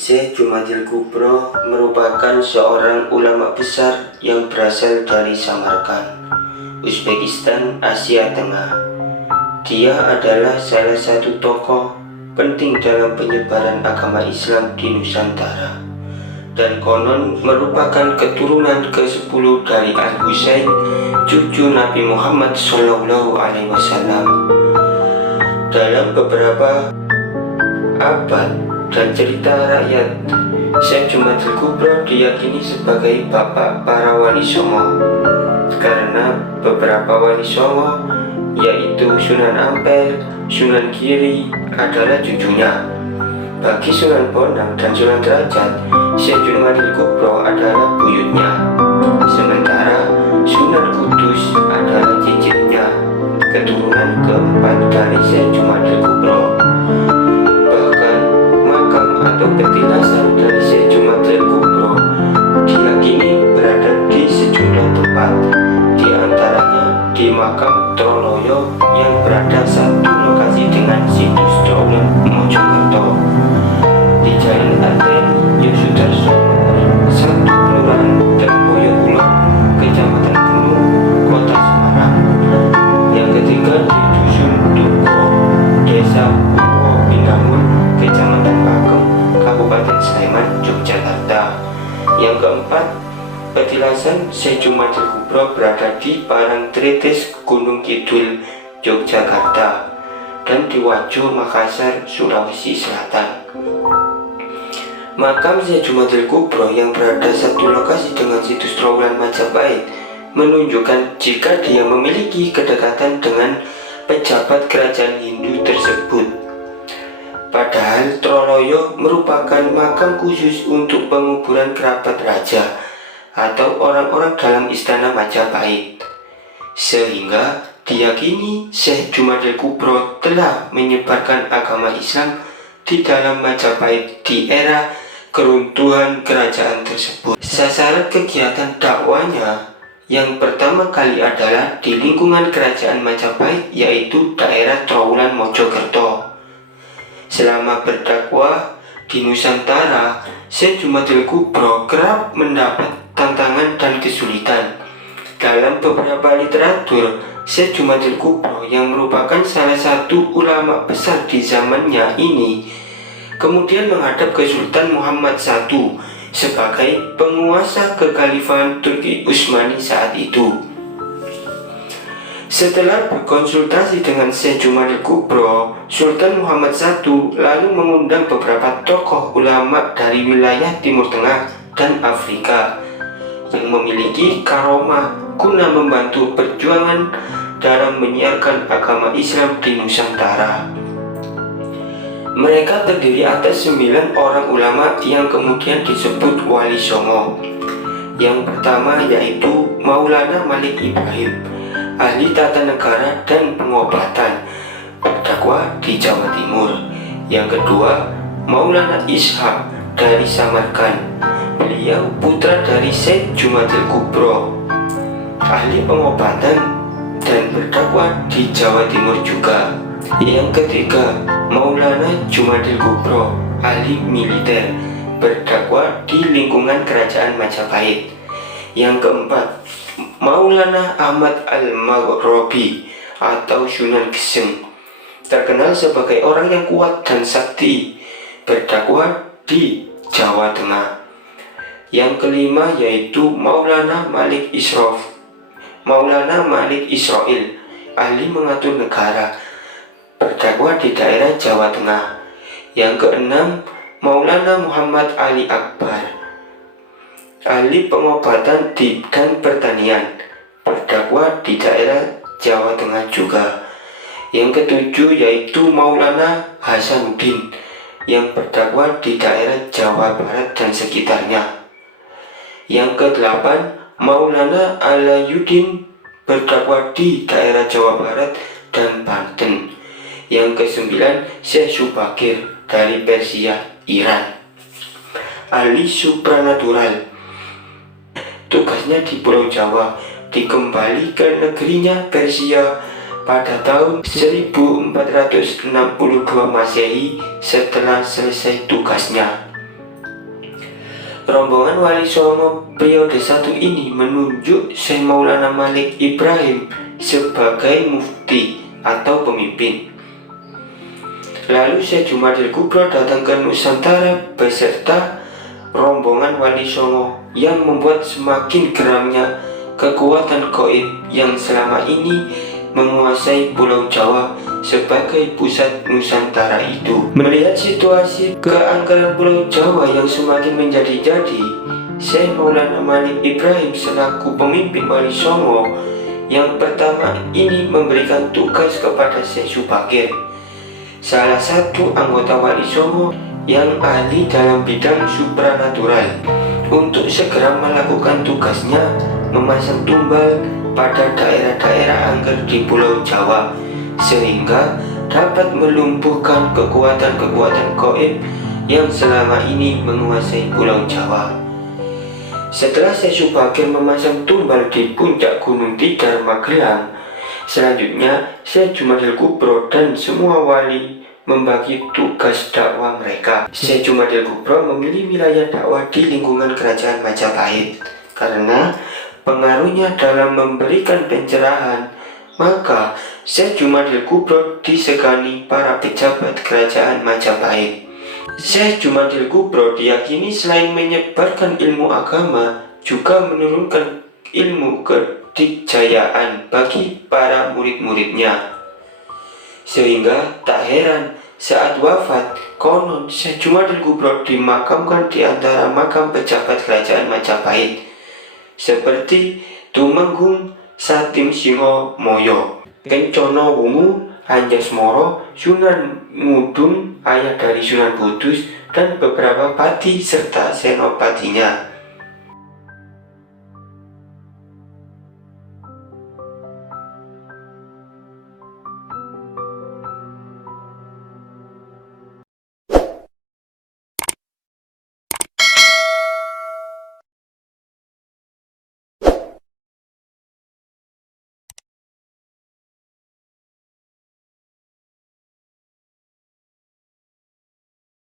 Syekh Jumadil Kubro merupakan seorang ulama besar yang berasal dari Samarkand, Uzbekistan, Asia Tengah. Dia adalah salah satu tokoh penting dalam penyebaran agama Islam di Nusantara, dan konon merupakan keturunan ke-10 dari Al-Husain, cucu Nabi Muhammad SAW. Dalam beberapa abad dan cerita rakyat, Syekh Jumadil Kubro diyakini sebagai bapak para wali songo, karena beberapa wali songo yaitu Sunan Ampel, Sunan Giri adalah cucunya. Bagi Sunan Bonang dan Sunan Derajat, Syekh Jumadil Kubro adalah buyutnya. Sementara Sunan Kudus adalah cicitnya, keturunan keempat dari Syekh Jumadil Kubro. Atau petilasan dari Syekh Jumadil Kubro diyakini berada di sejumlah tempat, di antaranya di makam Troloyo yang berada satu lokasi dengan situs Troloyo Mojokerto, di Jalan Aten Yosudarso Nomor 1 Kelurahan Tempoyo Kulon, Kecamatan Gunung, Kota Semarang. Yang ketiga di Dusun Tuko, Desa Purwo Binangun, Kecamatan Pakem, Kabupaten Sleman, Yogyakarta. Yang keempat, petilasan Syekh Jumadil Kubro berada di Parangtritis, Gunung Kidul, Yogyakarta, dan di Wajo, Makassar, Sulawesi Selatan. Makam Syekh Jumadil Kubro yang berada satu lokasi dengan situs Trowulan Majapahit menunjukkan jika dia memiliki kedekatan dengan pejabat kerajaan Hindu tersebut. Padahal Troloyo merupakan makam khusus untuk penguburan kerabat raja atau orang-orang dalam istana Majapahit, sehingga diyakini Syekh Jumadil Kubro telah menyebarkan agama Islam di dalam Majapahit di era keruntuhan kerajaan tersebut. Sasaran kegiatan dakwanya yang pertama kali adalah di lingkungan kerajaan Majapahit, yaitu daerah Trowulan Mojokerto. Selama berdakwah di Nusantara, Syekh Jumadil Kubro kerap mendapat tantangan dan kesulitan. Dalam beberapa literatur, Syekh Jumadil Kubro yang merupakan salah satu ulama besar di zamannya ini kemudian menghadap ke Sultan Muhammad I sebagai penguasa kekhalifahan Turki Utsmani saat itu. Setelah berkonsultasi dengan Syekh Jumadil Kubro, Sultan Muhammad I lalu mengundang beberapa tokoh ulama dari wilayah Timur Tengah dan Afrika yang memiliki karomah guna membantu perjuangan dalam menyiarkan agama Islam di Nusantara. Mereka terdiri atas 9 orang ulama yang kemudian disebut Wali Songo. Yang pertama yaitu Maulana Malik Ibrahim, ahli tata negara dan pengobatan, berdakwah di Jawa Timur. Yang kedua, Maulana Ishaq dari Samarkand. Beliau putra dari Syekh Jumadil Kubro, ahli pengobatan dan berdakwah di Jawa Timur juga. Yang ketiga, Maulana Jumadil Kubro, ahli militer, berdakwah di lingkungan kerajaan Majapahit. Yang keempat, Maulana Ahmad Al-Maghrabi atau Sunan Geseng, terkenal sebagai orang yang kuat dan sakti, berdakwah di Jawa Tengah. Yang kelima yaitu Maulana Malik Israel, ahli mengatur negara, berdakwah di daerah Jawa Tengah. Yang keenam, Maulana Muhammad Ali Akbar, ahli pengobatan dan pertanian, berdakwah di daerah Jawa Tengah juga. Yang ketujuh yaitu Maulana Hasanuddin yang berdakwah di daerah Jawa Barat dan sekitarnya. Yang kedelapan, Maulana Alayuddin, berdakwah di daerah Jawa Barat dan Banten. Yang kesembilan, Syekh Subakir dari Persia, Iran, ahli supranatural. Tugasnya di Pulau Jawa, dikembali ke negerinya Persia pada tahun 1462 Masehi setelah selesai tugasnya. Rombongan Wali Songo periode 1 ini menunjuk Syekh Maulana Malik Ibrahim sebagai mufti atau pemimpin. Lalu Syekh Jumadil Kubro datang ke Nusantara beserta rombongan Wali Songo yang membuat semakin geramnya kekuatan gaib yang selama ini menguasai Pulau Jawa sebagai pusat Nusantara itu. Melihat situasi keangkeran Pulau Jawa yang semakin menjadi-jadi, Syekh Maulana Malik Ibrahim selaku pemimpin Wali Songo yang pertama ini memberikan tugas kepada Syekh Subakir, salah satu anggota Wali Songo yang ahli dalam bidang supranatural, untuk segera melakukan tugasnya memasang tumbal pada daerah-daerah angker di Pulau Jawa sehingga dapat melumpuhkan kekuatan-kekuatan gaib yang selama ini menguasai Pulau Jawa. Setelah Syekh Subakir memasang tumbal di puncak Gunung Tidar Magelang, selanjutnya Syekh Jumadil Kubro dan semua wali membagi tugas dakwah mereka. Syekh Jumadil Kubro memilih wilayah dakwah di lingkungan kerajaan Majapahit karena pengaruhnya dalam memberikan pencerahan. Maka Syekh Jumadil Kubro disegani para pejabat kerajaan Majapahit. Syekh Jumadil Kubro diyakini selain menyebarkan ilmu agama, juga menurunkan ilmu kedikjayaan bagi para murid-muridnya. Sehingga tak heran saat wafat, konon Syekh Jumadil Kubro dimakamkan di antara makam pejabat kerajaan Majapahit seperti Tumenggung Satim Singo Moyo, Kencono Wungu, Anjasmoro, Sunan Ngudung, ayah dari Sunan Kudus, dan beberapa pati serta senopatinya.